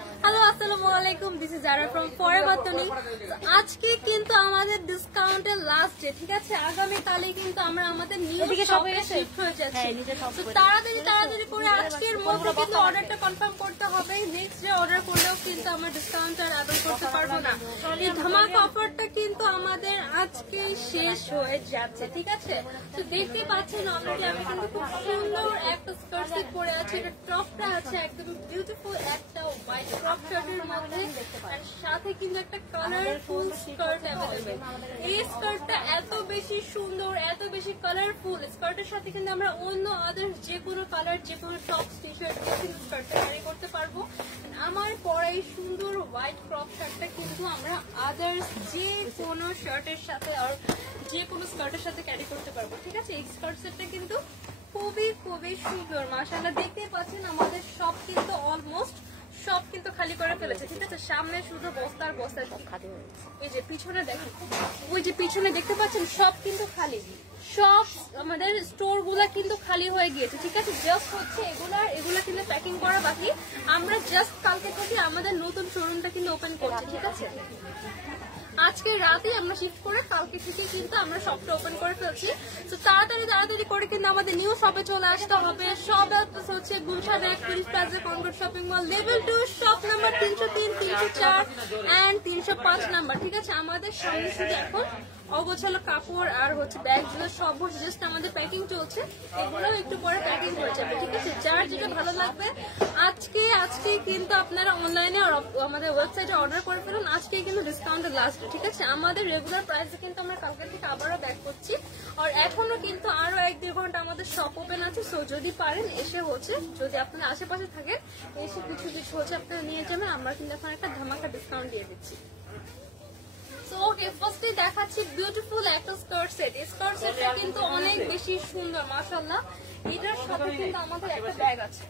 Hello, আসসালামু আলাইকুম। This is Zara from forever Toni. আজকে কিন্তু আমাদের ডিসকাউন্টের লাস্ট ডে, ঠিক আছে? আগামী কালে কিন্তু আমরা আমাদের নিউ শপে শিফট হয়ে যাচ্ছি। তো তাড়াতাড়ি করে আজকের মধ্যে কিন্তু অর্ডারটা কনফার্ম করতে হবে। নেক্সট ডে অর্ডার করলেও কিন্তু আমরা ডিসকাউন্ট আর অ্যাড করতে পারবো না। এই ধামাকা অফারটা কিন্তু আমাদের আজকে শেষ হয়ে যাচ্ছে, ঠিক আছে? তো দেখতে পাচ্ছেন অলরেডি আমি কিন্তু খুব সুন্দর একটা স্কার্ট সেট পরে আছি। এটা টপটা আছে একদম বিউটিফুল একটা হোয়াইট টপ শার্টের মধ্যে, আর সাথে কিন্তু একটা কালারফুল স্কার্ট অ্যাভেলেবেল। এই স্কার্টটা এত বেশি সুন্দর, এত বেশি কালারফুল। স্কার্টের সাথে কিন্তু আমরা অন্য আদার্স যে কোনো কালার, যে কোনো টপ টি শার্ট কিন্তু স্কার্টটা ক্যারি করতে পারবো। আমার পরা এই সুন্দর হোয়াইট ক্রপ শার্টটা কিন্তু আমরা আদার্স যে কোনো শার্টের সাথে আর যে কোনো স্কার্টের সাথে ক্যারি করতে পারবো, ঠিক আছে? এই স্কার্ট সেটটা কিন্তু খুবই খুবই সুন্দর। মাশাআল্লাহ, দেখতে পাচ্ছেন আমাদের সব কিন্তু অলমোস্ট সব কিন্তু খালি করে ফেলেছে, ঠিক আছে? সামনে শুধু বস্তার বস্তা খালি হয়েছে। এই যে পিছনে দেখেন, ওই যে পিছনে দেখতে পাচ্ছেন সব কিন্তু খালি। সব আমাদের স্টোর গুলা কিন্তু খালি হয়ে গিয়েছে, ঠিক আছে? জাস্ট হচ্ছে এগুলা কিন্তু প্যাকিং করা বাকি। আমরা জাস্ট কালকে থেকে আমাদের নতুন শোরুমটা কিন্তু ওপেন করছি, ঠিক আছে? আজকে রাতে আমরা শিফট করে কালকে থেকে কিন্তু আমরা শপটা ওপেন করে ফেলছি। তো তাড়াতাড়ি করে কিন্তু আমাদের নিউ শপে চলে আসতে হবে। শপ হচ্ছে Gulshan police plaza Concord shopping mall, level 2, shop number 303, 304 and 305 number, ঠিক আছে? আমাদের সামনে শুধু এখন অগোছালো কাপড় আর হচ্ছে ব্যাগগুলো সব জাস্ট আমাদের প্যাকিং চলছে। এগুলোও একটু পরে প্যাকিং হয়ে যাবে, ঠিক আছে? যার যেটা ভালো লাগবে আজকে কিন্তু আপনারা অনলাইনে আর আমাদের ওয়েবসাইটে অর্ডার করে ফেলুন। আজকে কিন্তু ডিসকাউন্টের লাস্ট, ঠিক আছে? আমাদের রেগুলার প্রাইসে কিন্তু আমরা কালকে থেকে আবারও ব্যাক করছি। আর এখনো কিন্তু আরো 1-2 ঘন্টা আমাদের শপ ওপেন আছে। সো যদি পারেন এসে হচ্ছে, যদি আপনারা আশেপাশে থাকেন এসে কিছু হচ্ছে আপনারা নিয়ে যাবেন। আমরা কিন্তু এখন একটা ধামাকা ডিসকাউন্ট দিয়ে দিচ্ছি। ওকে, ফার্স্টে দেখাচ্ছি বিউটিফুল একটা স্কার্ট সেট। এই স্কার্ট সেটটা কিন্তু অনেক বেশি সুন্দর, মাশাআল্লাহ। এটার সাথে কিন্তু আমাদের একটা ব্যাগ আছে,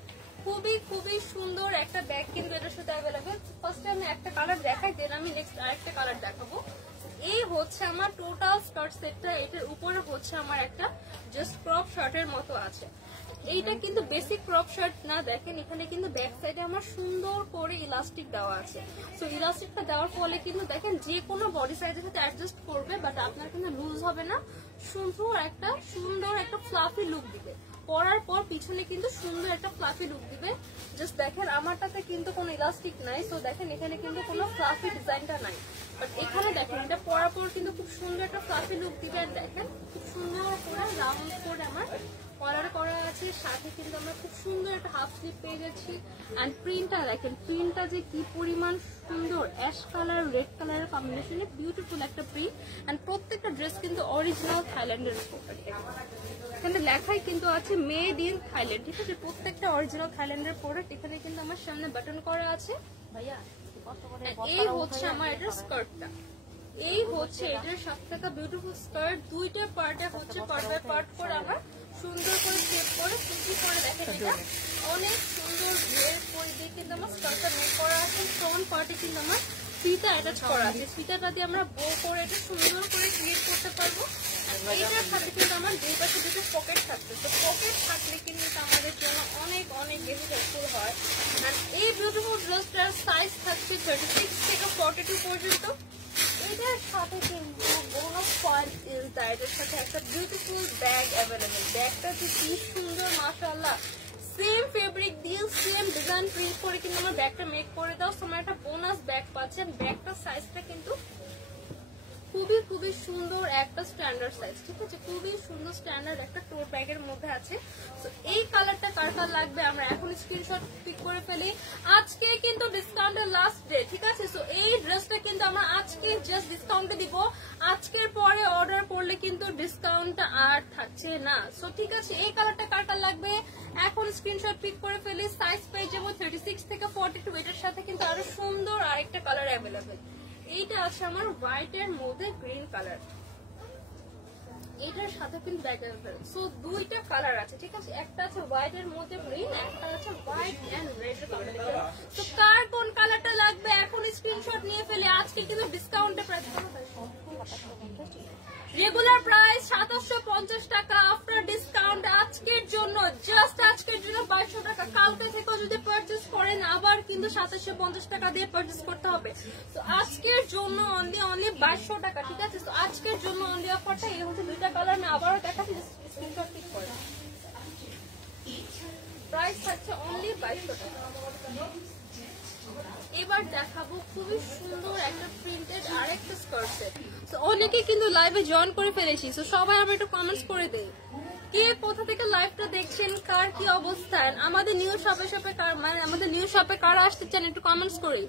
খুবই খুবই সুন্দর একটা ব্যাগ কিন্তু এটার সাথে অ্যাভেলেবেল। ফার্স্টে আমি একটা কালার দেখাই, দেন আমি নেক্সট আরেকটা কালার দেখাবো। এই হচ্ছে আমার টোটাল স্কার্ট সেটটা। এটার উপরে হচ্ছে আমার একটা জাস্ট ক্রপ শার্টের মতো আছে। এইটা কিন্তু বেসিক ক্রপ শার্ট না, দেখেন এখানে কিন্তু ব্যাক সাইডে আমার সুন্দর করে ইলাস্টিক দেওয়া আছে। সো ইলাস্টিকটা দেওয়ার ফলে কিন্তু দেখেন যে কোনো বডি সাইজের সাথে অ্যাডজাস্ট করবে, বাট আপনার কিন্তু লুজ হবে না। সুন্দর একটা ফ্লাফি লুক দিবে। পরার পর পিছনে কিন্তু সুন্দর একটা ফ্লাফি লুক দিবে। জাস্ট দেখেন আমারটাতে কিন্তু কোনো ইলাস্টিক নাই। সো দেখেন এখানে কিন্তু কোনো ফ্লাফি ডিজাইনটা নাই, বাট এখানে দেখেন এটা পরার পর কিন্তু খুব সুন্দর একটা ফ্লাফি লুক দিবে। দেখেন খুব সুন্দর করে রাউন্ড করে আমার কলার করা আছে। সাথে কিন্তু আমরা খুব সুন্দর একটা হাফ স্লিভ পেয়ে যাচ্ছি। এন্ড প্রিন্টটা দেখেন, প্রিন্টটা যে কি পরিমাণ সুন্দর, অ্যাশ কালার রেড কালারের কম্বিনেশনে বিউটিফুল একটা প্রিন্ট। এন্ড প্রত্যেকটা ড্রেস কিন্তু অরিজিনাল থাইল্যান্ডের। এখানে লেখাই কিন্তু আছে মেড ইন থাইল্যান্ড, ঠিক আছে? প্রত্যেকটা অরিজিনাল থাইল্যান্ডের প্রোডাক্ট। এখানে কিন্তু আমার সামনে বাটন করা আছে। ভাইয়া এই হচ্ছে আমার এটার স্কার্টটা। এই হচ্ছে এটার সবথেকে বিউটিফুল স্কার্ট। দুইটা পার্টে হচ্ছে পার্ট করে আমার সুন্দর করে শেপ করে সুতি করে দেখেন। এটা অনেক সুন্দর ঘের করে দিয়ে কিন্তু আমার স্কার্টটা মেক করা আছে। ফ্রন্ট পার্টে কিন্তু আমার ফিতা অ্যাটাচ করা আছে। ফিতাটা দিয়ে আমরা বো করে এটা সুন্দর করে ক্রিয়েট করতে পারবো। এটার সাথে কিন্তু আমার দুই পাশে দুটো পকেট থাকছে। তো পকেট থাকলে কিন্তু আমাদের জন্য অনেক অনেক বেশি হেল্পফুল হয়। আর এই বিউটিফুল ড্রেসটার সাইজ থাকছে 36 থেকে 42 পর্যন্ত। এটার সাথে কিন্তু বোনাস পয়েন্ট ইজ দ্যাট এটার সাথে একটা বিউটিফুল ব্যাগ অ্যাভেলেবেল। ব্যাগটা যে কি সুন্দর, মাশাআল্লাহ। সেম ফেব্রিক দিয়ে সেম ডিজাইন প্রিন্ট করে কিন্তু আমার ব্যাগটা মেক করে দাও। তোমার একটা বোনাস ব্যাগ পাচ্ছেন। ব্যাগটার সাইজটা কিন্তু খুবই খুবই সুন্দর একটা স্ট্যান্ডার্ড সাইজ, ঠিক আছে? খুবই সুন্দর স্ট্যান্ডার্ড একটা টোট ব্যাগের মধ্যে আছে। তো এই কালারটা কার লাগবে আমরা এখন স্ক্রিনশট পিক করে ফেলি। আজকে কিন্তু ডিসকাউন্টের লাস্ট ডে, ঠিক আছে? সো এই ড্রেসটা কিন্তু আমরা আজকে জাস্ট ডিসকাউন্টে দিব। আজকের পরে অর্ডার করলে কিন্তু ডিসকাউন্টটা আর থাকছে না। সো ঠিক আছে, এই কালারটা কার লাগবে এখন স্ক্রিনশট পিক করে ফেলি। সাইজ পেয়ে যাবো 36 থেকে 42। এটার সাথে কিন্তু আরো সুন্দর আরেকটা কালার অ্যাভেলেবেল। এইটা আছে আমার হোয়াইট এর মধ্যে গ্রিন কালার। এটার সাথে কিন্তু ব্যাগ অ্যাভেলেবেল। সো দুইটা কালার আছে, ঠিক আছে? একটা আছে হোয়াইট এর মধ্যে গ্রিন, একটা আছে হোয়াইট এন্ড রেড কালার। তো কার কোন কালারটা লাগবে এখন স্ক্রিনশট নিয়ে ফেলে। আজকে কিন্তু ডিসকাউন্টে প্রাইস রেগুলার প্রাইস 2750 টাকা। আফটার ডিসকাউন্ট আজকের জন্য জাস্ট আজকের জন্য 2200 টাকা। কালকে থেকেও যদি পারচেজ করেন আবার কিন্তু 2750 টাকা দিয়ে পারচেজ করতে হবে। তো আজকের জন্য অনলি 2200 টাকা, ঠিক আছে? তো আজকের জন্য অনলি অফারটা এই হচ্ছে, দুইটা কালার আমি আবারও দেখাচ্ছি, স্ক্রিনশট ক্লিক করে। প্রাইস থাকছে অনলি 2200 টাকা। এবার দেখাবো খুবই সুন্দর একটা প্রিন্টেড আরেকটা স্কার্ট সেট। তো অনেকে কিন্তু লাইভে জয়েন করে ফেলেছি, তো সবাই আমরা একটু কমেন্টস করে দেই কে কোথা থেকে লাইভটা দেখছেন, কার কি অবস্থান, আমাদের নিউ শপে মানে আমাদের নিউ শপে কারা আসতে চান একটু কমেন্টস করি।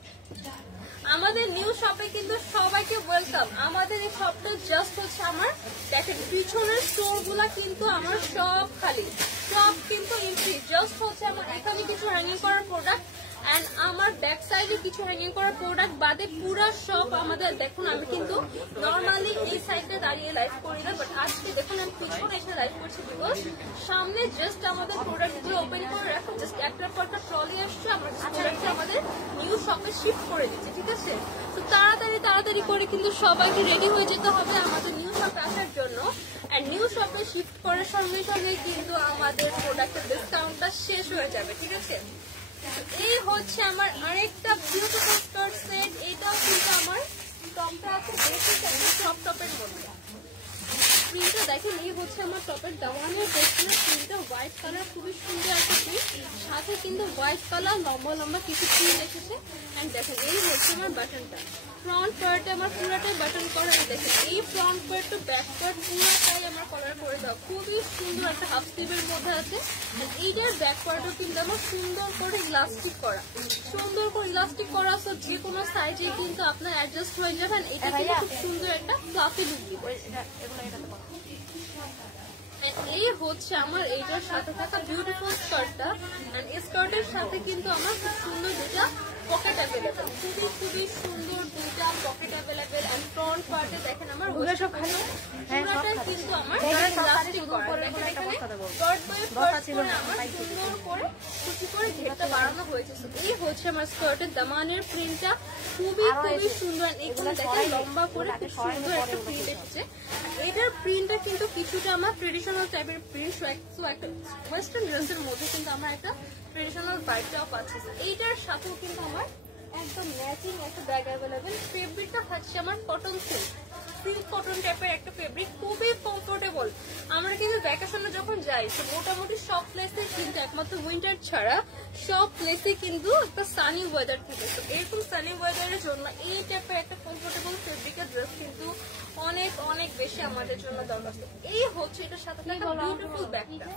আমাদের নিউ শপে কিন্তু সবাইকে ওয়েলকাম। আমাদের এই শপটা জাস্ট হচ্ছে আমার দেখেন পিছনের স্টোর গুলা কিন্তু আমার সব খালি, সব কিন্তু এন্ট্রি। জাস্ট হচ্ছে আমার এখানে কিছু হ্যাঙ্গিং করার প্রোডাক্ট এন্ড আমার ব্যাক সাইডে কিছু হ্যাঙ্গিং করার প্রোডাক্ট বাদে পুরো সব আমাদের। দেখুন আমি কিন্তু নর্মালি এই সাইডে দাঁড়িয়ে লাইভ করি না, বাট আজকে দেখুন আমি পিছনে এসে লাইভ করছি, বিকজ সামনে জাস্ট আমাদের প্রোডাক্ট গুলো ওপেন করে রাখো, জাস্ট একটার পর একটা ট্রলি আসছে, আমরা প্রোডাক্ট আমাদের নিউ শপে শিফট করে দিচ্ছি, ঠিক আছে? তো তাড়াতাড়ি করে কিন্তু সবাইকে রেডি হয়ে যেতে হবে আমাদের নিউ শপে আসার জন্য। এন্ড নিউ শপে শিফট করার সঙ্গে সঙ্গে কিন্তু আমাদের প্রোডাক্টের ডিসকাউন্টটা শেষ হয়ে যাবে, ঠিক আছে? এই হচ্ছে আমার আরেকটা বিউটিফুল স্কার্ট সেট। এটাও কিন্তু আমার টপটা আছে বেসিক একটা ক্রপ টপের মধ্যে। প্রিন্টটা দেখেন, এই হচ্ছে আমার টপের দাওয়ানের পেছনের প্রিন্টটা হোয়াইট কালার, খুবই সুন্দর একটা প্রিন্ট, সাথে কিন্তু হোয়াইট কালার লম্বা লম্বা কিছু প্রিন্ট এসেছে। এন্ড দেখেন এই হচ্ছে আমার বাটনটা, ফ্রন্ট পার্টে আমার পুরোটাই বাটন করা। দেখেন এই front part to back part পুরোটাই আমার কালার করে দেওয়া, খুবই সুন্দর একটা হাফ স্লিভের মধ্যে আছে। এইটার ব্যাক পার্টও কিন্তু আমার সুন্দর করে ইলাস্টিক করা, সো যে কোনো সাইজে কিন্তু আপনার অ্যাডজাস্ট হয়ে যাবেন। এটা কিন্তু খুব সুন্দর একটা ফ্লাফি লুক দিবে। এই হচ্ছে আমার এইটার সাথে থাকা বিউটিফুল স্কার্টটা। এন্ড এই স্কার্টের সাথে কিন্তু আমার খুব সুন্দর দুটা পকেট অ্যাভেলেবেল, খুবই সুন্দর দুটা পকেট অ্যাভেলেবেল। এন্ড ফ্রন্ট পার্টে দেখেন আমার পুরোটা কিন্তু আমার ইলাস্টিক করা। দেখেন এখানে স্কার্ট বাই ফার্স্ট করে আমার সুন্দর করে কুচি করে ঘেরটা বাড়ানো হয়েছে। এই হচ্ছে আমার স্কার্টের দামানের প্রিন্টটা, খুবই সুন্দর। এখানে দেখেন লম্বা করে খুব সুন্দর একটা প্রিন্ট এসেছে। এটার প্রিন্টটা কিন্তু কিছুটা আমার ট্রেডিশনাল টাইপের প্রিন্ট, সো একটা ওয়েস্টার্ন ড্রেসের মধ্যে কিন্তু আমার একটা ট্রেডিশনাল ভাইবটাও পাচ্ছি। এইটার সাথেও কিন্তু আমার একদম ম্যাচিং একটা ব্যাগ অ্যাভেলেবেল। ফেব্রিকটা হচ্ছে আমার কটন সিল্ক কটন টাইপের একটা ফেব্রিক, খুবই কমফোর্টেবল। আমরা কিন্তু ভ্যাকেশনে যখন যাই তো মোটামুটি সব প্লেসে কিন্তু একমাত্র উইন্টার ছাড়া সব প্লেসে কিন্তু একটা সানি ওয়েদার থাকে। তো এরকম সানি ওয়েদারের জন্য এই টাইপের একটা কমফোর্টেবল ফেব্রিকের ড্রেস কিন্তু অনেক বেশি আমাদের জন্য দরকার। এই হচ্ছে এটার সাথে বিউটিফুল ব্যাগটা।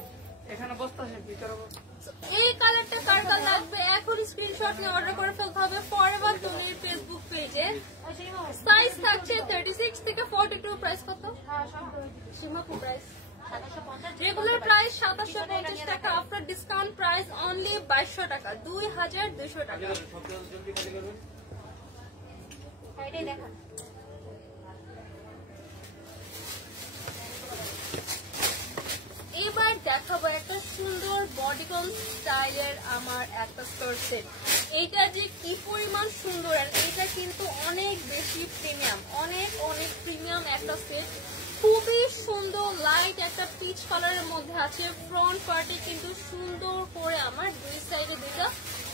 এখানে বসতে আছে ভিতরে। এই কালারটা কার কার লাগবে এখন স্ক্রিনশট নিয়ে অর্ডার করে ফেলতে হবে ফরএভার টুনির ফেসবুক পেজে। সাইজ থাকছে 36 থেকে 42। প্রাইস কত? সীমাপু প্রাইস রেগুলার প্রাইস 2750 টাকা, আফটার ডিসকাউন্ট প্রাইস অনলি 2200 টাকা, 2200 টাকা। এটাই দেখা। এবার দেখাবো একটা সুন্দর বডিকন স্টাইলের আমার একটা স্কার্ট সেট। এটা যে কি পরিমাণ সুন্দর, আর এটা কিন্তু অনেক বেশি প্রিমিয়াম, অনেক প্রিমিয়াম একটা সেট। খুবই সুন্দর লাইট একটা পিচ কালারের মধ্যে আছে। ফ্রন্ট পার্টে কিন্তু সুন্দর করে আমার দুই সাইডে দুইটা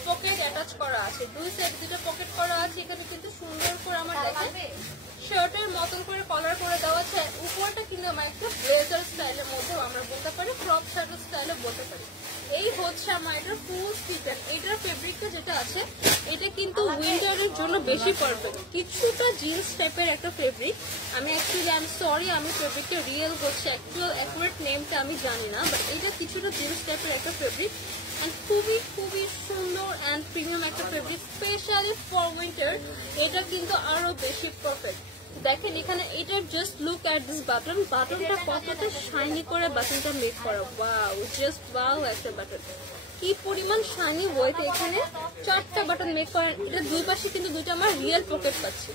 পকেট অ্যাটাচ করা আছে, দুই সাইডে দুটো পকেট করা আছে। এখানে কিন্তু সুন্দর করে আমার দেখেন শার্টের মতন করে কলার করে দেওয়া আছে। উপরটা কিন্তু আমার একটা ব্লেজার স্টাইলের মধ্যেও আমরা বলতে পারি, ক্রপ শার্টের স্টাইলে বলতে পারি। এই হচ্ছে আমার এটা ফুল স্টিচের। এটার ফেব্রিকটা যেটা আছে এটা কিন্তু উইন্টারের জন্য বেশি পারফেক্ট, কিছুটা জিন্স টাইপের একটা ফেব্রিক। আমি সরি আমি ফেব্রিকটা রিয়েল হচ্ছে অ্যাকুরেট নেমটা আমি জানি না, বাট এটা কিছুটা জিন্স টাইপের একটা ফেব্রিক। এন্ড খুবই সুন্দর এন্ড প্রিমিয়াম একটা ফেব্রিক, স্পেশালি ফর উইন্টার এটা কিন্তু আরো বেশি পারফেক্ট। দেখেন এখানে এটা জাস্ট লুক এট দিস বাটনটা কতটা শাইনি করে বাটনটা মেক করা। ওয়াও, জাস্ট ওয়াও একটা বাটন, কি পরিমাণ শাইনি ওয়েতে। এখানে 4টা বাটন মেক করা। এটা দুই পাশে কিন্তু দুইটা আমার রিয়েল পকেট পাচ্ছি।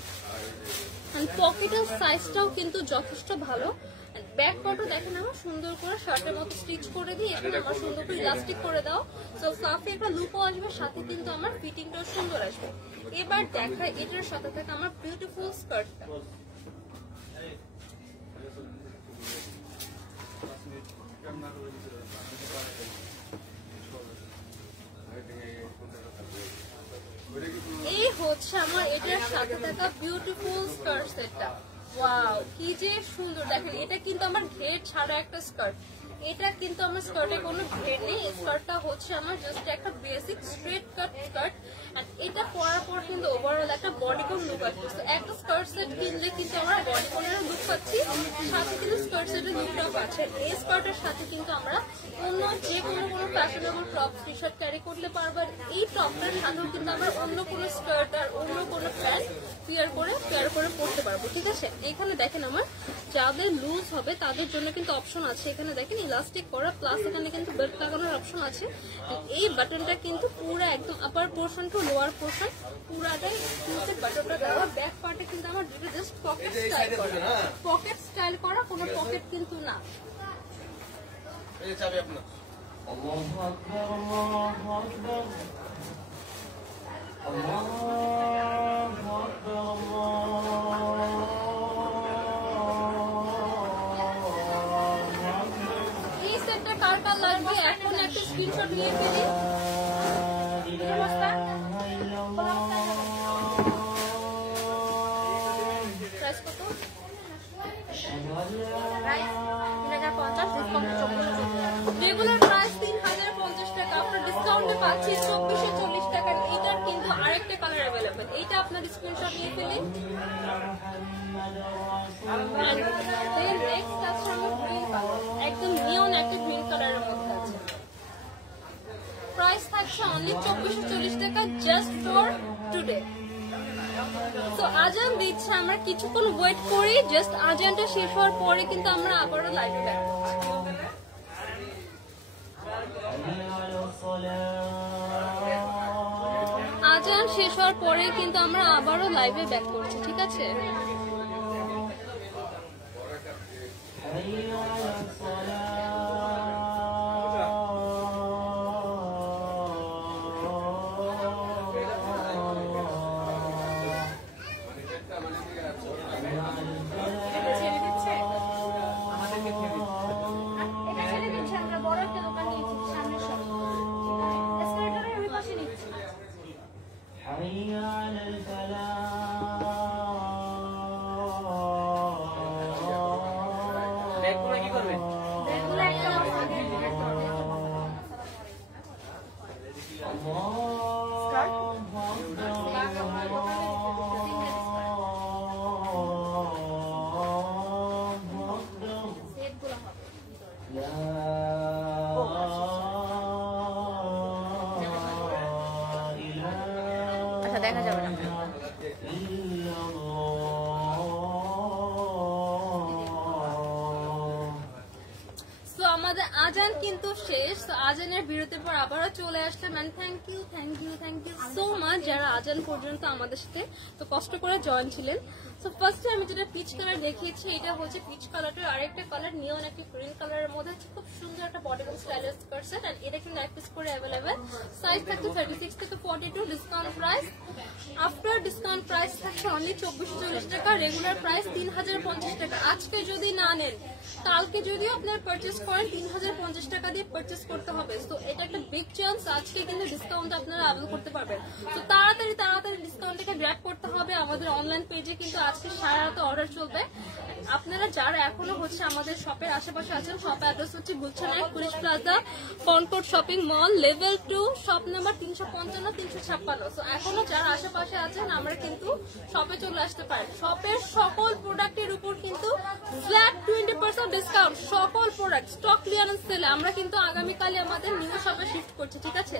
পকেটের সাইজটাও কিন্তু যথেষ্ট ভালো। ব্যাক পার্টও দেখেন আমার সুন্দর করে শার্টের মতো স্টিচ করে দিয়ে এখানে আমার সুন্দর করে ইলাস্টিক করে দাও, সো ফ্লাফি একটা লুকও আসবে, সাথে কিন্তু আমার ফিটিংটাও সুন্দর আসবে। এবার দেখায় এটার সাথে থাকে আমার বিউটিফুল স্কার্টটা। এই হচ্ছে আমার এটার সাথে থাকা বিউটিফুল স্কার্ট সেটটা। ওয়াও, কি যে সুন্দর! দেখেন, এটা কিন্তু আমার ঘের ছাড়া একটা স্কার্ট। এটা কিন্তু আমার স্কার্টে কোনো ঘের নেই। স্কার্টটা হচ্ছে আমার জাস্ট একটা বেসিক স্ট্রেট কাট স্কার্ট। আর এটা পরার পর কিন্তু ওভারঅল একটা বডিকন লুক আসছে। একটা স্কার্ট সেট কিনলে কিন্তু আমরা বডিকনের লুক পাচ্ছি, সাথে কিন্তু স্কার্ট সেটের লুকটাও পাচ্ছি। এই স্কার্টের সাথে কিন্তু আমরা অন্য যে কোনো fashionable top T shirt carry করতে পারবো। এই টপটার সাথেও কিন্তু আমরা অন্য কোনো স্কার্ট আর অন্য কোনো প্যান্ট পেয়ার করে পরতে পারবো। ঠিক আছে, এখানে দেখেন আমার যাদের লুজ হবে তাদের জন্য কিন্তু অপশন আছে। এখানে দেখেন ইলাস্টিক করা, প্লাস এখানে কিন্তু বেল্ট লাগানোর অপশন আছে। এই বাটনটা কিন্তু পুরো একদম upper portion to lower portion পুরাটাই বাটনটা দেওয়া। ব্যাক পার্টে কিন্তু আমার দুটো জাস্ট পকেট স্টাইল করা, কোনো পকেট কিন্তু না। এই সেটটা কার কার লাগবে এখন একটা স্ক্রিনশট নিয়ে ফেলি। প্রাইস কত? রেগুলার প্রাইস 3050 টাকা, আপনার ডিসকাউন্টে পাচ্ছি 2440 টাকা। এটার কিন্তু আরেকটা কালার অ্যাভেলেবেল, এইটা আপনার স্ক্রিনশট নিয়ে ফেলেন। নেক্সট আছে আমার গ্রিন কালার, একদম নিয়ন একটা গ্রিন কালারের মধ্যে আছে। প্রাইস থাকছে অনলি 2440 টাকা জাস্ট ফর টুডে। তো আজান দিচ্ছে, আমরা কিছুক্ষণ ওয়েট করি, জাস্ট আজানটা শেষ হওয়ার পরে কিন্তু আমরা আবারও লাইভে ব্যাক করছি। আজান শেষ হওয়ার পরে কিন্তু আমরা আবারও লাইভে ব্যাক করছি। ঠিক আছে, দেখা যাবে না। আমাদের আজান কিন্তু শেষ। তো আজানের বিরতির পর আবারও চলে আসলাম। And thank you so much যারা আজান পর্যন্ত আমাদের সাথে তো কষ্ট করে জয়েন ছিলেন। তো ফার্স্টে আমি যেটা পিচ কালার দেখিয়েছি, এটা হচ্ছে পিচ কালারটার আরেকটা কালার নিয়ন একটা গ্রিন কালারের মধ্যে খুব সুন্দর একটা bodycon stylish skirt set. And এটা কিন্তু এক পিস করে অ্যাভেলেবেল, সাইজ থাকছে 36 থেকে 42, discount price. After discount price থাকছে অনলি 2440 টাকা, রেগুলার প্রাইস 3050 টাকা। আজকে যদি না নেন, কালকে যদিও আপনার পারচেস করেন 3050 টাকা দিয়ে পারচেস করতে হবে। তো এটা একটা বিগ চান্স, আজকে কিন্তু ডিসকাউন্ট আপনারা আবেদন করতে পারবেন। তো তাড়াতাড়ি ডিসকাউন্টটাকে গ্র্যাব করতে হবে। আমাদের অনলাইন পেজে কিন্তু আজকে সারা রাত অর্ডার চলবে। আপনারা যারা এখনো হচ্ছে আমাদের শপের আশেপাশে আছেন, শপ অ্যাড্রেস হচ্ছে Gulshan police plaza, Concord shopping mall, level 2, shop number 355 356। তো এখনো যারা আশেপাশে আছেন আমরা কিন্তু শপে চলে আসতে পারেন। শপের সকল প্রোডাক্টের উপর কিন্তু ফ্ল্যাট 20% ডিসকাউন্ট, সকল প্রোডাক্ট স্টক ক্লিয়ারেন্স সেলে আমরা কিন্তু আগামীকালে আমাদের নিউ শপে শিফট করছি। ঠিক আছে,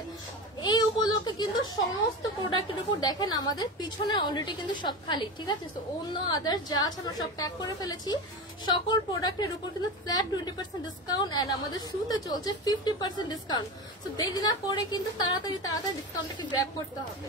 এই উপলক্ষে কিন্তু সমস্ত প্রোডাক্টের উপর দেখেন আমাদের পিছনে অলরেডি কিন্তু সব খালি। ঠিক আছে, তো অন্য আদার্স যা আছে আমরা সব প্যাক করে ফেলেছি। সকল প্রোডাক্টের উপর কিন্তু ফ্ল্যাট 20% ডিসকাউন্ট, এন্ড আমাদের শুতে চলছে 50% ডিসকাউন্ট। তো দেরি না করে কিন্তু তাড়াতাড়ি ডিসকাউন্টটাকে গ্র্যাব করতে হবে।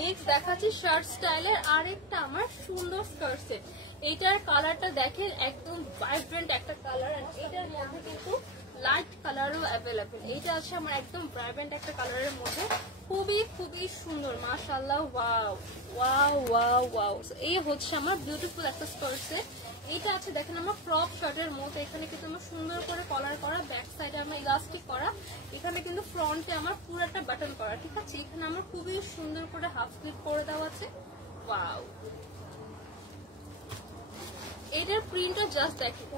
নেক্সট দেখাচ্ছি শার্ট স্টাইলের আরেকটা আমার সুন্দর স্কার্ট সেট। এইটার কালারটা দেখেন একদম ভাইব্রেন্ট একটা কালার, আর এটার মধ্যে কিন্তু লাইট কালারও অ্যাভেলেবেল। এইটা আছে আমার একদম ভাইব্রেন্ট একটা কালারের মধ্যে, খুবই সুন্দর, মাশাআল্লাহ। Wow wow wow wow. এই হচ্ছে আমার বিউটিফুল একটা স্কার্ট সেট। এটা আছে দেখেন আমার ক্রপ শার্টের মতো, এখানে কিন্তু আমার সুন্দর করে কলার করা, ব্যাক সাইডে আমার ইলাস্টিক করা, এখানে কিন্তু ফ্রন্টে আমার পুরোটা বাটন করা, ঠিক আছে। এখানে আমার খুবই সুন্দর করে হাফ স্লিভ করে দেওয়া আছে। ওয়াও, এটার প্রিন্টটা জাস্ট দেখেন,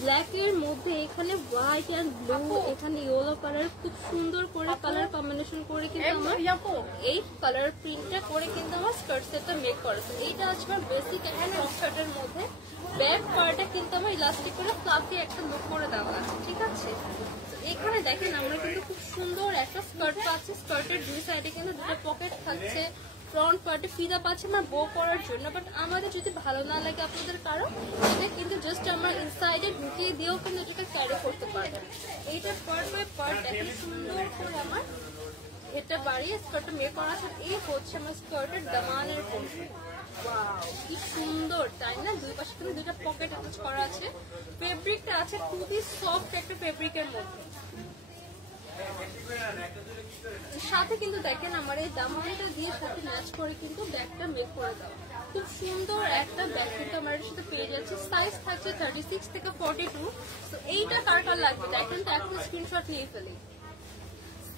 ব্ল্যাক এর মধ্যে এখানে হোয়াইট এন্ড ব্লু, এখানে ইয়েলো কালার, খুব সুন্দর করে কালার কম্বিনেশন করে কিন্তু আমার এই কালার প্রিন্টটা করে কিন্তু আমার স্কার্ট সেটটা মেক করেছে। এইটা আছে আমার বেসিক একটা টপ শার্টের মধ্যে, ব্যাক পার্টটা কিন্তু আমার ইলাস্টিক করে ফ্লাফি একটা লুক করে দেওয়া আছে, ঠিক আছে। এখানে দেখেন আমরা কিন্তু খুব সুন্দর একটা স্কার্ট পাচ্ছি, স্কার্টের দুই সাইডে কিন্তু দুটো পকেট থাকছে, ফ্রন্ট পার্টে ফিতা পাচ্ছে আমার বো করার জন্য। বাট আমাদের যদি ভালো না লাগে আপনাদের কারো, এটা কিন্তু জাস্ট আমরা ইনসাইডে ঢুকিয়ে দিয়েও কিন্তু এটাকে ক্যারি করতে পারবেন। এইটা পার্ট বাই পার্ট দেখেন সুন্দর করে আমার এটা বাড়িয়ে স্কার্টটা মেক করা আছে। এই হচ্ছে আমার স্কার্টের দামানের পোর্শন। ওয়াও, কি সুন্দর তাই না, দুই পাশে কিন্তু দুইটা পকেট অ্যাটাচ করা আছে। ফেব্রিকটা আছে খুবই সফট একটা ফেব্রিকের মধ্যে, সাথে কিন্তু দেখেন আমার এই দামানটা দিয়ে সাথে ম্যাচ করে কিন্তু ব্যাগটা মেক করে দেওয়া, খুব সুন্দর একটা ব্যাগ কিন্তু আমার এর সাথে পেয়ে যাচ্ছে। সাইজ থাকছে 36 থেকে 42। তো এইটা কার কার লাগবে দেখেন তো, এখন স্ক্রিনশট নিয়ে ফেলি।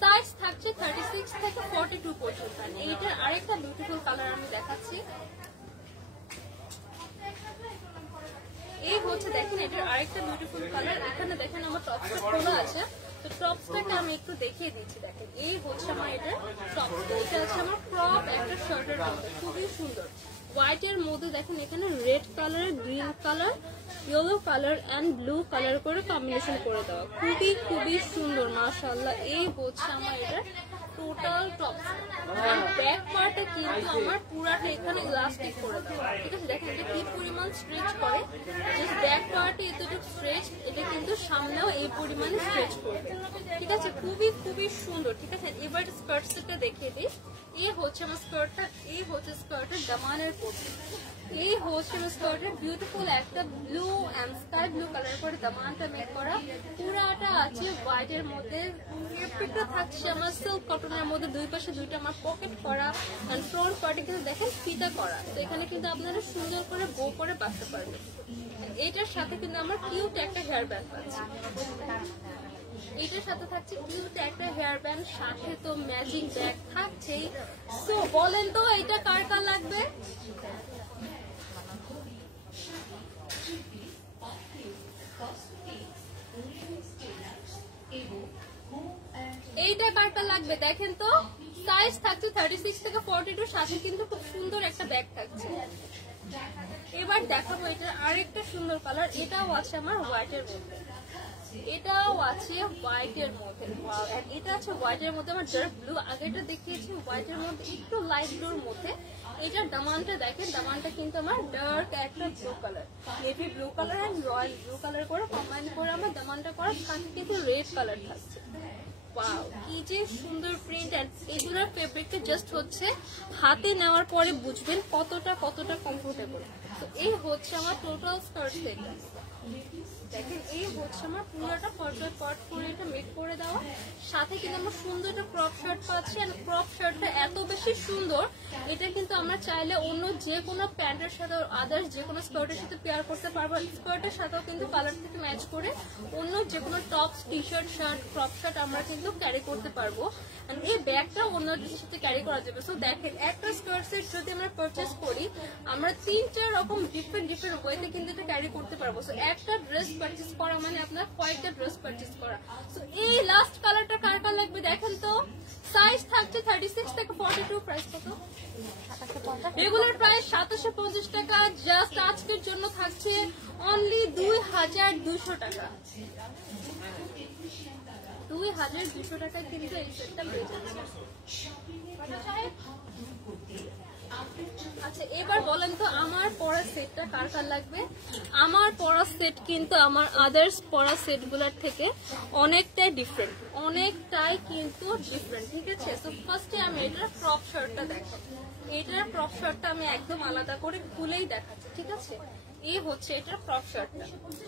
সাইজ থাকছে 36 থেকে 42 পর্যন্ত। এইটার আরেকটা বিউটিফুল কালার আমি দেখাচ্ছি, এই হচ্ছে দেখেন এটার আরেকটা বিউটিফুল কালার। এখানে দেখেন আমার টপসটা খোলা আছে, তো টপসটাকে আমি একটু দেখিয়ে দিচ্ছি। দেখেন এই হচ্ছে আমার এটার টপসটা, এটা হচ্ছে আমার ক্রপ একটা শার্টের মধ্যে, খুবই সুন্দর হোয়াইট এর মধ্যে দেখেন এখানে red colour, green colour, yellow colour and blue colour করে কম্বিনেশন করে দেওয়া, খুবই খুবই সুন্দর মাশাআল্লাহ। এই হচ্ছে আমার এটার টোটাল টপ। ব্যাক পার্টে কিন্তু আমার পুরাটা এখানে ইলাস্টিক করে দেওয়া, ঠিক আছে। দেখেন এটা কি পরিমাণ স্ট্রেচ করে, জাস্ট ব্যাক পার্টে এতটুকু স্ট্রেচ, এটা কিন্তু সামনেও এই পরিমাণে স্ট্রেচ করবে, ঠিক আছে। খুবই খুবই সুন্দর, ঠিক আছে। এবার স্কার্ট সেটটা দেখিয়ে দিই। এই হচ্ছে আমার স্কার্টটা, এই হচ্ছে স্কার্টের দামানের পোর্শন, এই হচ্ছে আমার স্কার্টের বিউটিফুল একটা blue and sky blue colour করে দামানটা মেক করা, পুরাটা আছে হোয়াইট এর মধ্যে, ফেব্রিকটা থাকছে আমার সিল্ক কটনের মধ্যে, দুই পাশে দুইটা আমার পকেট করা, এন্ড ফ্রন্ট পার্টে কিন্তু দেখেন ফিতা করা। তো এখানে কিন্তু আপনারা সুন্দর করে বো করে বাঁধতে পারবেন। এইটার সাথে কিন্তু আমার কিউট একটা হেয়ার ব্যান্ড পাচ্ছি, এটার সাথে থাকছে কিউট একটা হেয়ার ব্যান্ড, সাথে তো ম্যাচিং ব্যাগ থাকছেই। সো বলেন তো এটা কার কার লাগবে? এইটা কার কার লাগবে দেখেন তো। সাইজ থাকছে 36 থেকে 42, সাথে কিন্তু খুব সুন্দর একটা ব্যাগ থাকছে। এবার দেখাবো এটার আরেকটা সুন্দর কালার, এটাও আছে আমার হোয়াইট এর মধ্যে, এটাও আছে হোয়াইট এর মধ্যে। এটা আছে হোয়াইট এর মধ্যে আমার ডার্ক ব্লু, আগেটা দেখিয়েছি হোয়াইট এর মধ্যে একটু লাইট ব্লুর মধ্যে। এটার দামানটা দেখেন, দামানটা কিন্তু আমার ডার্ক একটা blue colour, navy blue colour and royal blue colour করে কম্বাইন করে আমার দামানটা করা, সাথে কিন্তু রেড কালার থাকছে। ওয়াও, কি যে সুন্দর প্রিন্ট। এন্ড এগুলোর ফেব্রিকটা জাস্ট হচ্ছে হাতে নেওয়ার পরে বুঝবেন কতটা কতটা কমফোর্টেবল। তো এই হচ্ছে আমার টোটাল স্কার্ট সেট, দেখেন এই হচ্ছে আমার পুরোটা পর্যায় পট করে এটা মেক করে দেওয়া, সাথে কিন্তু আমরা সুন্দর একটা ক্রপ শার্ট পাচ্ছি। আর ক্রপ শার্টটা এত বেশি সুন্দর, এটা কিন্তু আমরা চাইলে অন্য যে কোনো প্যান্টের সাথে আদার্স যে কোনো স্কার্টের সাথে পেয়ার করতে পারবো। স্কার্টের সাথেও কিন্তু কালার থেকে ম্যাচ করে অন্য যে কোনো tops, T shirt, shirt, crop shirt আমরা কিন্তু ক্যারি করতে পারবো। এই ব্যাগটা অন্য কিছুর সাথে ক্যারি করা যাবে। সো দেখেন একটা স্কার্ট সেট যদি আমরা পারচেস করি, আমরা 3-4 রকম ডিফারেন্ট ওয়েতে কিন্তু এটা ক্যারি করতে পারবো। সো একটা ড্রেস পারচেস করা মানে আপনার কয়েকটা ড্রেস পারচেস করা। সো এই লাস্ট কালারটা কার কার লাগবে দেখেন তো। সাইজ থাকছে 36 থেকে 42, প্রাইস কত? রেগুলার প্রাইস 2750 টাকা, জাস্ট আজকের জন্য থাকছে অনলি 2200 টাকা। 2200 টাকা কিন্তু এই সেটটা পেয়ে যাচ্ছে। আচ্ছা এবার বলেন তো আমার পরা সেটটা কার কার লাগবে। আমার পরা সেট কিন্তু আমার আদার্স পরা সেট গুলার থেকে অনেকটাই ডিফারেন্ট, ঠিক আছে। তো ফার্স্টে আমি এটার ক্রপ শার্টটা দেখাবো। এটার ক্রপ শার্টটা আমি একদম আলাদা করে খুলেই দেখাচ্ছি, ঠিক আছে। এই হচ্ছে এটার ক্রপ শার্টটা,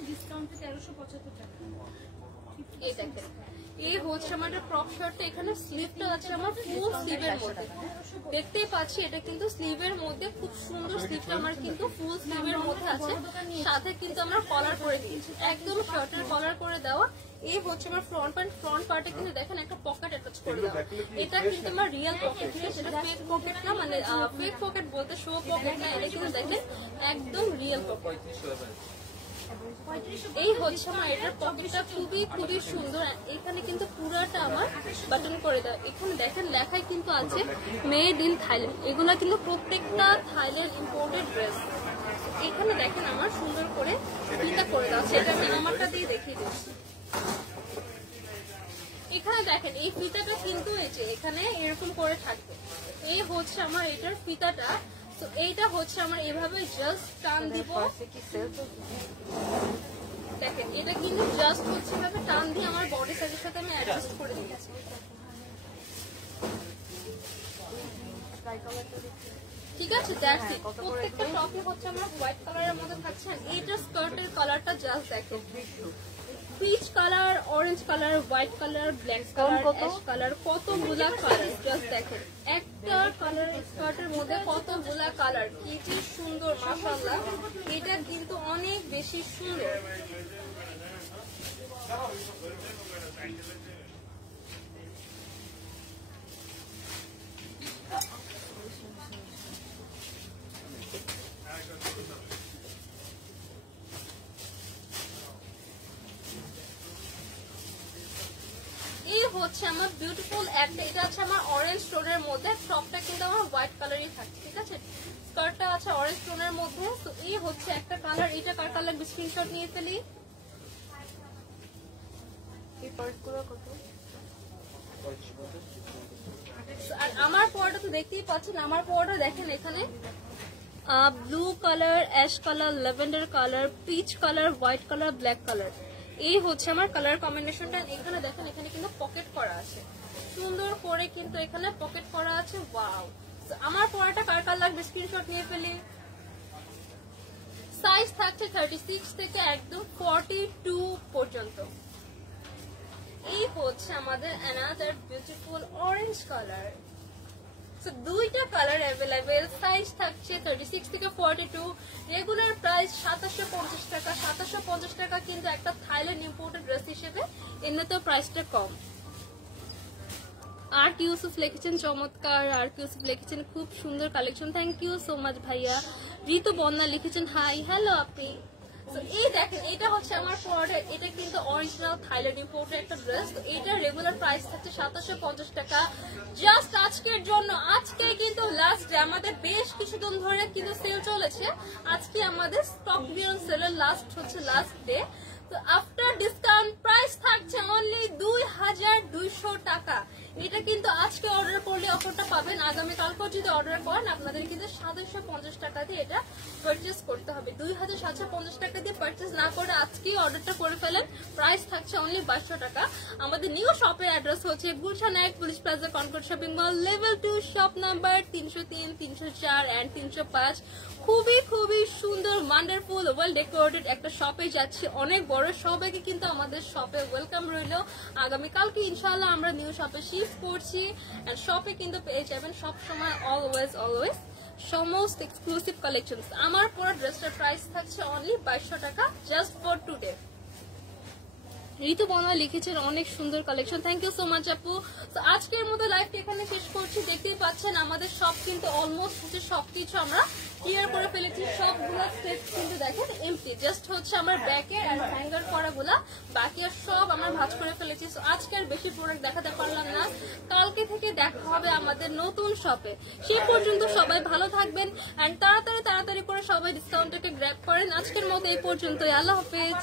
ডিসকাউন্টে 1375 টাকা। এই দেখেন এই হচ্ছে আমার ক্রপ শার্টটা, এখানে স্লিভটা আছে আমার ফুল স্লিভের মধ্যে, দেখতেই পাচ্ছি এটা কিন্তু স্লিভের মধ্যে খুব সুন্দর, স্লিভটা আমার কিন্তু ফুল স্লিভের মধ্যে আছে, সাথে কিন্তু আমরা কলার করে দিয়েছি, একদম শার্টের কলার করে দেওয়া। এই হচ্ছে আমার ফ্রন্ট প্যান্ট, ফ্রন্ট পার্টে কিন্তু দেখেন একটা পকেট অ্যাটাচ করে দেওয়া, এটা কিন্তু আমার রিয়েল পকেট, এটা ফেক পকেট না, মানে ফেক পকেট বলতে শো পকেট না, এটা কিন্তু দেখেন একদম রিয়েল পকেট। এই হচ্ছে আমার এটার পকেটটা খুবই খুবই সুন্দর, এখানে কিন্তু পুরোটা আমার বাটন করে দেওয়া, এখানে দেখেন লেখাই কিন্তু আছে মেড ইন থাইল্যান্ড, এগুলা কিন্তু প্রত্যেকটা থাইল্যান্ড ইম্পোর্টেড ড্রেস। এখানে দেখেন আমার সুন্দর করে ফিতা করে দেওয়া, সেটা আমি আমারটা দিয়ে দেখিয়ে দিচ্ছি। এখানে দেখেন এই ফিতাটা কিন্তু এই যে এখানে এরকম করে থাকবে, এই হচ্ছে আমার এটার ফিতাটা। তো এইটা হচ্ছে আমার এভাবে জাস্ট টান দিব, দেখেন এটা কিন্তু জাস্ট হচ্ছে এভাবে টান দিয়ে আমার বডি সাইজের সাথে আমি অ্যাডজাস্ট করে দিয়েছি। ঠিক আছে, দ্যাটস ইট। প্রত্যেকটা টপে হচ্ছে আমার হোয়াইট কালারের মধ্যে থাকছে, আর এইটার স্কার্টের কালারটা জাস্ট দেখেন peach colour, orange colour, white colour, black colour, ash colour, কতগুলা কালার জাস্ট দেখেন, একটা কালার স্কার্টের মধ্যে কতগুলা কালার, কি যে সুন্দর মাশাআল্লাহ, এটা কিন্তু অনেক বেশি সুন্দর। এই হচ্ছে আমার বিউটিফুল একটা, এটা আছে আমার অরেঞ্জ টোনের মধ্যে, টপটা কিন্তু আমার হোয়াইট কালারই থাকে, ঠিক আছে, স্কার্টটা আছে অরেঞ্জ টোনের মধ্যে। তো এই হচ্ছে একটা কালার, এটা কার কালার স্ক্রিনশট নিয়ে ফেলি। আর আমার পরটা তো দেখতেই পাচ্ছেন, আমার পরটা দেখেন এখানে blue colour, ash colour, lavender colour, peach colour, white colour, black colour, এই হচ্ছে আমার কালার কম্বিনেশনটা। এখানে দেখেন এখানে কিন্তু পকেট করা আছে, সুন্দর করে কিন্তু এখানে পকেট করা আছে, ওয়াও। আমার পরাটা কার কার লাগবে স্ক্রিনশট নিয়ে ফেলি। সাইজ থাকছে 36 থেকে একদম 42 পর্যন্ত। এই হচ্ছে আমাদের অ্যানাদার বিউটিফুল অরেঞ্জ কালার। দুইটা কালার অ্যাভেলেবেল, সাইজ থাকছে 36 থেকে 42, রেগুলার প্রাইস 2750 টাকা। 2750 টাকা কিন্তু একটা থাইল্যান্ড ইম্পোর্টেড ড্রেস হিসেবে এমনিতেও প্রাইসটা কম। আর্ট ইউসুফ লিখেছেন চমৎকার, আর্ট ইউসুফ লিখেছেন খুব সুন্দর collection, thank you so much ভাইয়া। ঋতু বন্যা লিখেছেন হাই, হ্যালো আপনি। এই দেখেন এটা হচ্ছে আমার প্রোডাক্ট, এটা কিন্তু অরিজিনাল থাইল্যান্ড ইম্পোর্টেড একটা ড্রেস। তো এটা রেগুলার প্রাইস থাকছে 2750 টাকা জাস্ট আজকের জন্য। আজকে কিন্তু লাস্ট ডে, আমাদের বেশ কিছুদিন ধরে কিন্তু সেল চলেছে, আজকে আমাদের স্টক বিয়ন সেলের লাস্ট হচ্ছে লাস্ট ডে। তো আফটার ডিসকাউন্ট প্রাইস থাকছে অনলি 2200 টাকা। এটা কিন্তু আজকে অর্ডার করলে অফারটা পাবেন, আগামীকালকেও যদি অর্ডার করেন আপনাদের কিন্তু 2750 টাকা দিয়ে এটা পারচেস করতে হবে। 2750 টাকা দিয়ে পারচেস না করে আজকেই অর্ডারটা করে ফেলেন, প্রাইস থাকছে অনলি 2200 টাকা। আমাদের নিউ শপের অ্যাড্রেস হচ্ছে Gulshan 1 police plaza Concord shopping mall, level 2, shop number 303, 304 and 305। খুবই খুবই সুন্দর ওয়ান্ডারফুল ওয়েল ডেকোরেটেড একটা শপে যাচ্ছি, অনেক বড়। সবাইকে কিন্তু আমাদের শপে ওয়েলকাম রইল। আগামীকালকে ইনশাআল্লাহ আমরা নিউ শপে শিফট করছি, এন্ড শপে কিন্তু পেয়ে যাবেন সবসময় অলওয়েজ সমস্ত এক্সক্লুসিভ কালেকশনস। আমার পুরো ড্রেসটার প্রাইস থাকছে অনলি 2200 টাকা just for today. Ritu Barma লিখেছেন অনেক সুন্দর collection, thank you so much আপু। তো আজকের মতো লাইভটি এখানে শেষ করছি। দেখতেই পাচ্ছেন আমাদের সব কিন্তু অলমোস্ট হচ্ছে সবকিছু আমরা ক্লিয়ার করে ফেলেছি, সবগুলো সেট কিন্তু দেখেন এমটি, জাস্ট হচ্ছে আমার ব্যাকে আর হ্যাঙ্গার করাগুলা, বাকি আর সব আমরা ভাঁজ করে ফেলেছি। তো আজকে আর বেশি প্রোডাক্ট দেখাতে পারলাম না, কালকে থেকে দেখা হবে আমাদের নতুন শপে। সেই পর্যন্ত সবাই ভালো থাকবেন এন্ড তাড়াতাড়ি করে সবাই ডিসকাউন্টটাকে গ্র্যাব করেন। আজকের মতো এই পর্যন্তই, আল্লাহ হাফেজ।